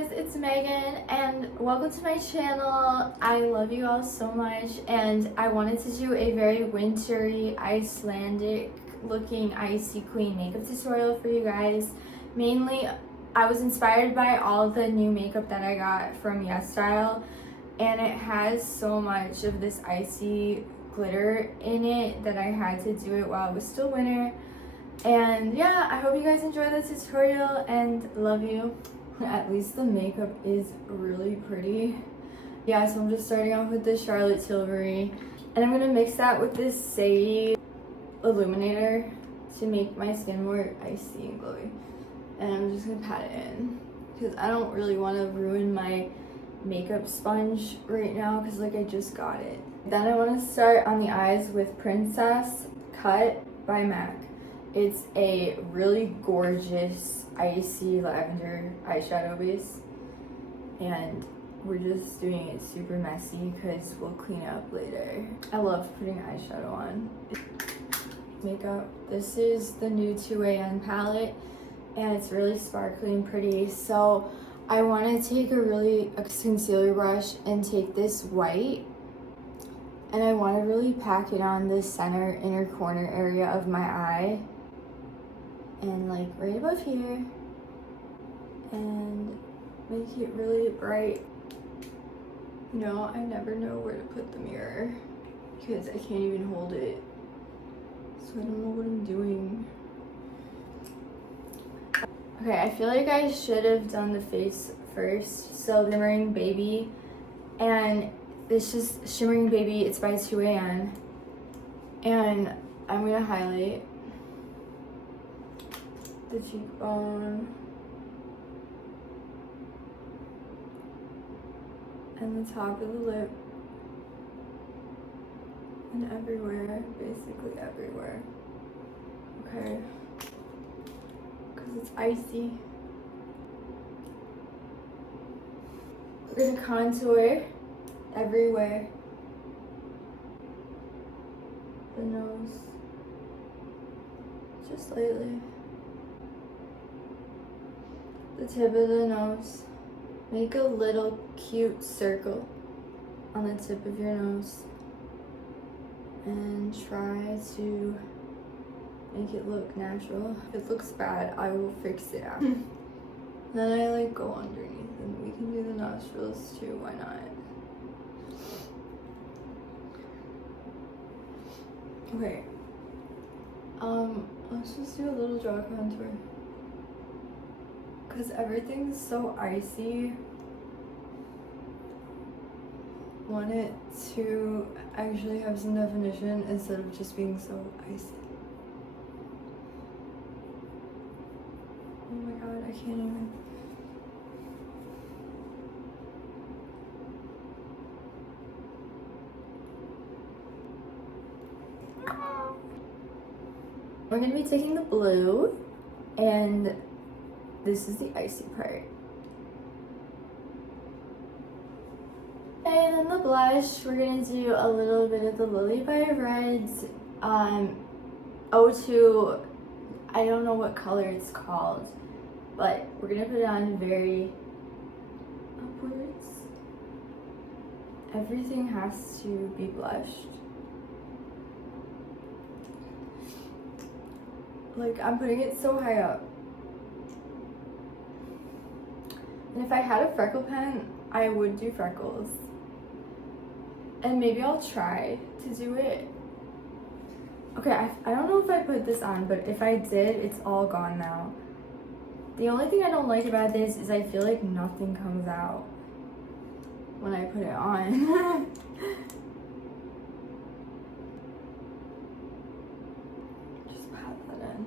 guys, it's Megan and welcome to my channel. I love you all so much and I wanted to do a very wintry Icelandic looking icy queen makeup tutorial for you guys. Mainly I was inspired by all the new makeup that I got from YesStyle, and it has so much of this icy glitter in it that I had to do it while it was still winter. And yeah, I hope you guys enjoy the tutorial and love you. At least the makeup is really pretty. Yeah, so I'm just starting off with the Charlotte Tilbury, and I'm gonna mix that with this Sadie illuminator to make my skin more icy and glowy. And I'm just gonna pat it in because I don't really want to ruin my makeup sponge right now because like I just got it. Then I want to start on the eyes with Princess Cut by MAC. It's a really gorgeous icy lavender eyeshadow base, and we're just doing it super messy because we'll clean up later. I love putting eyeshadow on. Makeup. This is the new 2am palette, and it's really sparkly and pretty. So I want to take a concealer brush and take this white, and I want to really pack it on the center inner corner area of my eye, and like right above here, and make it really bright. You know, I never know where to put the mirror because I can't even hold it, so I don't know what I'm doing. Okay, I feel like I should have done the face first. So Shimmering Baby, and this is Shimmering Baby, it's by 2am, and I'm gonna highlight the cheekbone and the top of the lip and everywhere, basically everywhere. Okay, because it's icy. We're gonna contour everywhere. The nose, just lightly. The tip of the nose. Make a little cute circle on the tip of your nose and try to make it look natural. If it looks bad, I will fix it out. Then I like go underneath, and we can do the nostrils too, why not? Okay. Let's just do a little draw contour. Because everything's so icy. Want it to actually have some definition instead of just being so icy. Oh my god, I can't even. We're gonna be taking the blue, and this is the icy part. And then the blush, we're gonna do a little bit of the Lily by Reds O2, I don't know what color it's called, but we're gonna put it on very upwards. Everything has to be blushed. Like, I'm putting it so high up. And if I had a freckle pen, I would do freckles. And maybe I'll try to do it. Okay, I don't know if I put this on, but if I did, it's all gone now. The only thing I don't like about this is I feel like nothing comes out when I put it on. Just pat that in.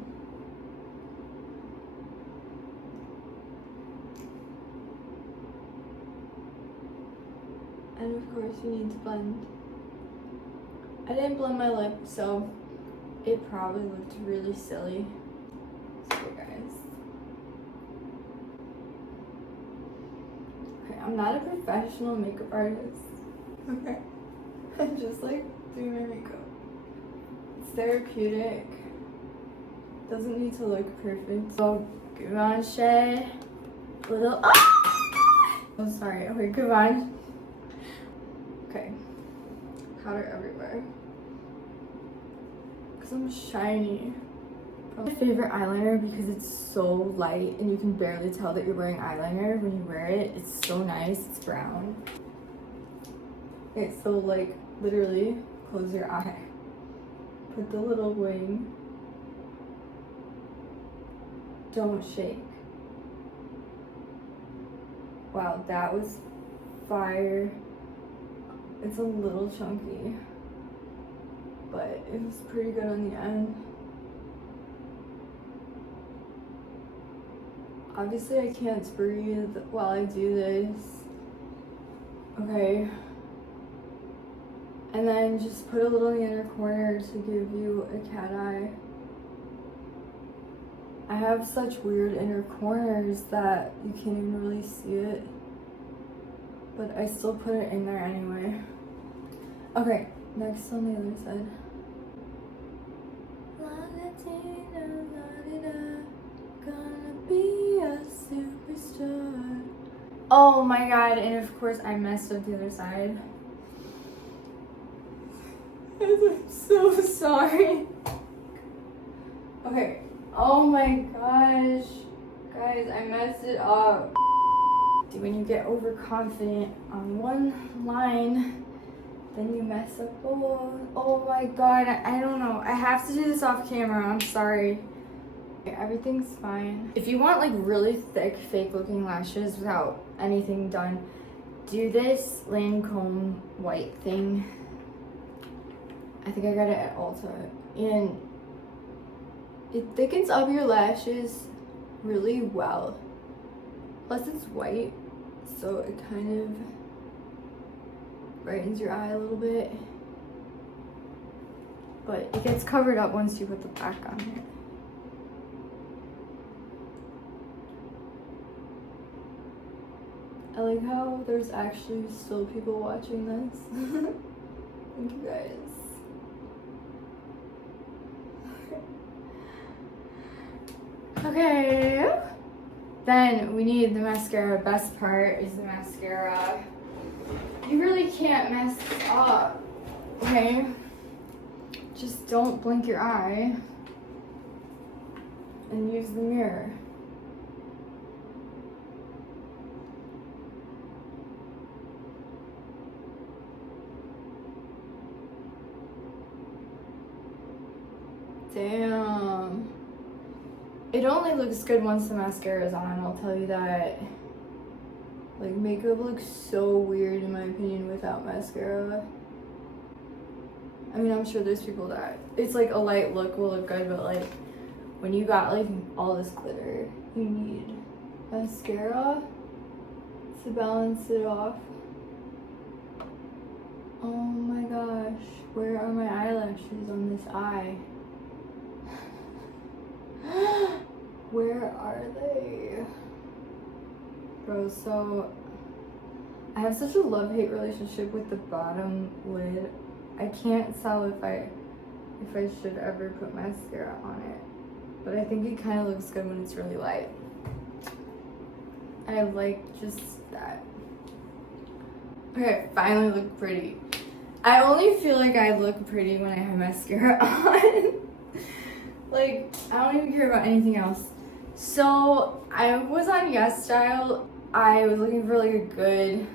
And of course you need to blend. I didn't blend my lip, so it probably looked really silly. So guys. Okay, I'm not a professional makeup artist. Okay. I'm just like doing my makeup. It's therapeutic. Doesn't need to look perfect. So, Givenchy little Oh, sorry. Okay, goodbye. Okay. Powder everywhere. Because I'm shiny. My favorite eyeliner because it's so light and you can barely tell that you're wearing eyeliner when you wear it. It's so nice. It's brown. Okay, so like literally close your eye. Put the little wing. Don't shake. Wow, that was fire. It's a little chunky, but it was pretty good on the end. Obviously I can't breathe while I do this. Okay. And then just put a little in the inner corner to give you a cat eye. I have such weird inner corners that you can't even really see it. But I still put it in there anyway. Okay, next on the other side. Gonna be a superstar. Oh my god, and of course I messed up the other side. I'm so sorry. Okay. Oh my gosh. Guys, I messed it up. When you get overconfident on one line, then you mess up both. Oh my god, I don't know. I have to do this off camera. I'm sorry. Everything's fine. If you want like really thick, fake looking lashes without anything done, do this Lancome white thing. I think I got it at Ulta. And it thickens up your lashes really well. Plus it's white, so it kind of brightens your eye a little bit. But it gets covered up once you put the black on it. I like how there's actually still people watching this. Thank you guys. Okay. Then we need the mascara. Best part is the mascara. You really can't mess this up. Okay? Just don't blink your eye. And use the mirror. Damn. It only looks good once the mascara is on, I'll tell you that. Like, makeup looks so weird in my opinion without mascara. I mean, I'm sure there's people that it's like a light look will look good, but like when you got like all this glitter, you need mascara to balance it off. Oh my gosh, where are my eyelashes on this eye? Where are they? Bro, so I have such a love-hate relationship with the bottom lid. I can't tell if I should ever put mascara on it. But I think it kind of looks good when it's really light. I like just that. Okay, finally look pretty. I only feel like I look pretty when I have mascara on. Like, I don't even care about anything else. So, I was on Yes Style. I was looking for like a good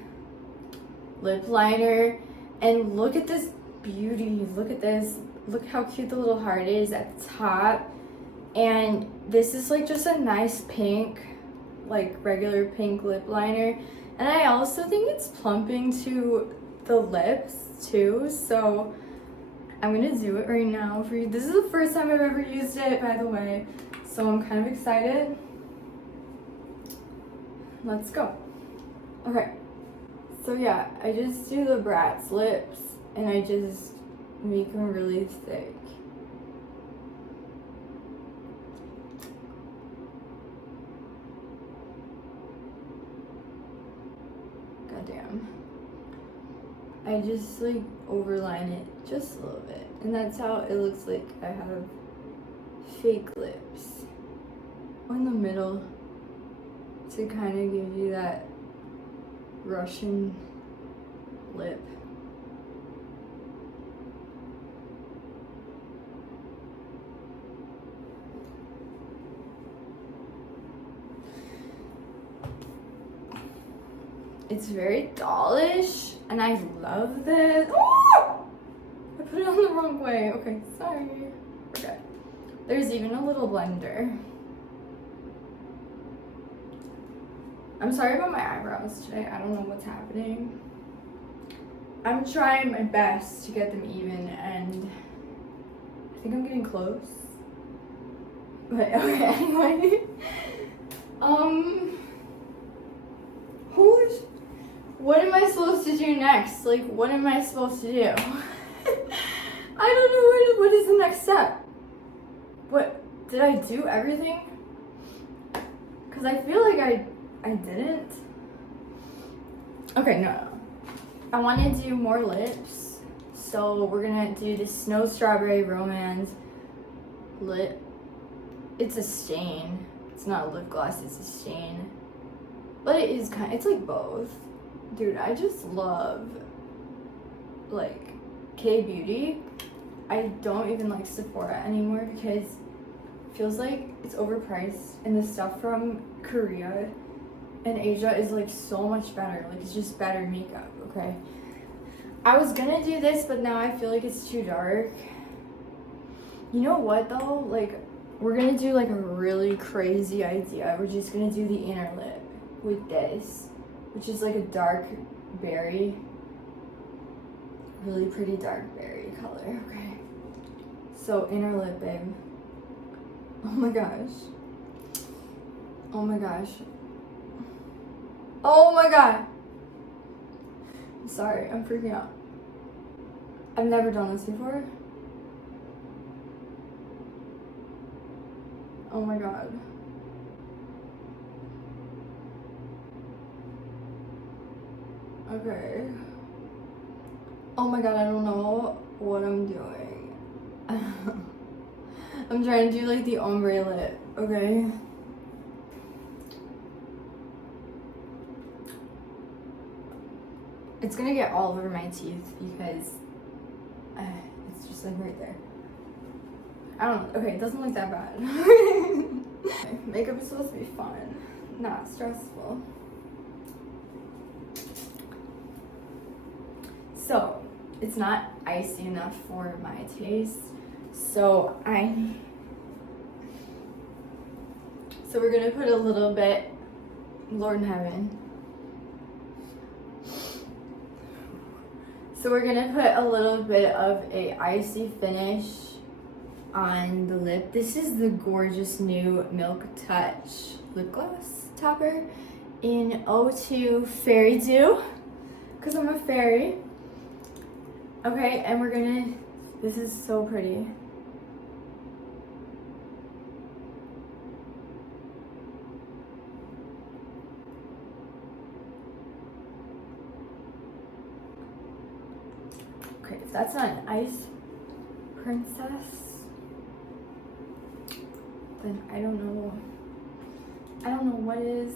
lip liner. And look at this beauty. Look at this. Look how cute the little heart is at the top. And this is like just a nice pink, like regular pink lip liner. And I also think it's plumping to the lips too. So, I'm gonna do it right now for you. This is the first time I've ever used it, by the way. So I'm kind of excited. Let's go. Okay. So yeah, I just do the Bratz lips and I just make them really thick. Goddamn. I just like overline it just a little bit. And that's how it looks like I have fake lips. In the middle to kind of give you that Russian lip. It's very dollish, and I love this. Oh! I put it on the wrong way. Okay, sorry. Okay. There's even a little blender. I'm sorry about my eyebrows today. I don't know what's happening. I'm trying my best to get them even, and I think I'm getting close. But okay, anyway. Holy sh- What am I supposed to do next? Like, what am I supposed to do? I don't know what is the next step. What, did I do everything? Because I feel like I didn't. Okay, no. I want to do more lips. So we're going to do the Snow Strawberry Romance lip. It's a stain. It's not a lip gloss, it's a stain. But it is it's like both. Dude, I just love, like, K-beauty. I don't even like Sephora anymore because it feels like it's overpriced, and the stuff from Korea and Asia is like so much better. Like, it's just better makeup, okay? I was gonna do this, but now I feel like it's too dark. You know what though? Like, we're gonna do like a really crazy idea. We're just gonna do the inner lip with this, which is like a dark berry, really pretty dark berry color. Okay, so inner lip, babe. Oh my gosh. Oh my gosh. Oh my god. I'm sorry, I'm freaking out. I've never done this before. Oh my god. Okay. Oh my god, I don't know what I'm doing. I'm trying to do like the ombre lip, okay? It's gonna get all over my teeth because it's just like right there. I don't know. Okay, it doesn't look that bad. Okay, makeup is supposed to be fun, not stressful. So, it's not icy enough for my taste. So we're gonna put a little bit, Lord in heaven. So we're gonna put a little bit of a icy finish on the lip. This is the gorgeous new Milktouch lip gloss topper in 02 Fairy Dew, because I'm a fairy. Okay, and we're gonna, this is so pretty. Okay, if that's not an ice princess, then I don't know what is.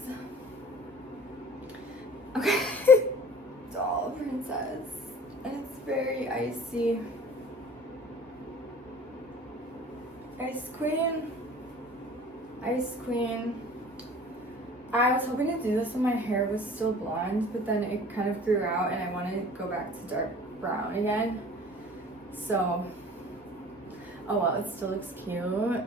Okay. Doll princess. And it's very icy. Ice queen. Ice queen. I was hoping to do this when my hair was still blonde, but then it kind of grew out and I want to go back to dark brown again. So, oh wow, it still looks cute.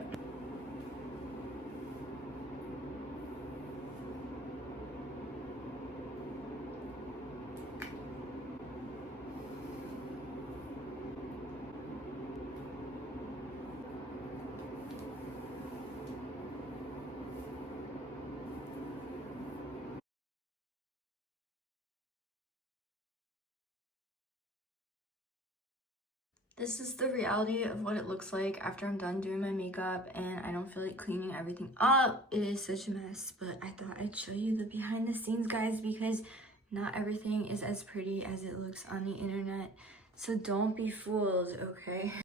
This is the reality of what it looks like after I'm done doing my makeup and I don't feel like cleaning everything up. It is such a mess, but I thought I'd show you the behind the scenes, guys, because not everything is as pretty as it looks on the internet. So don't be fooled, okay?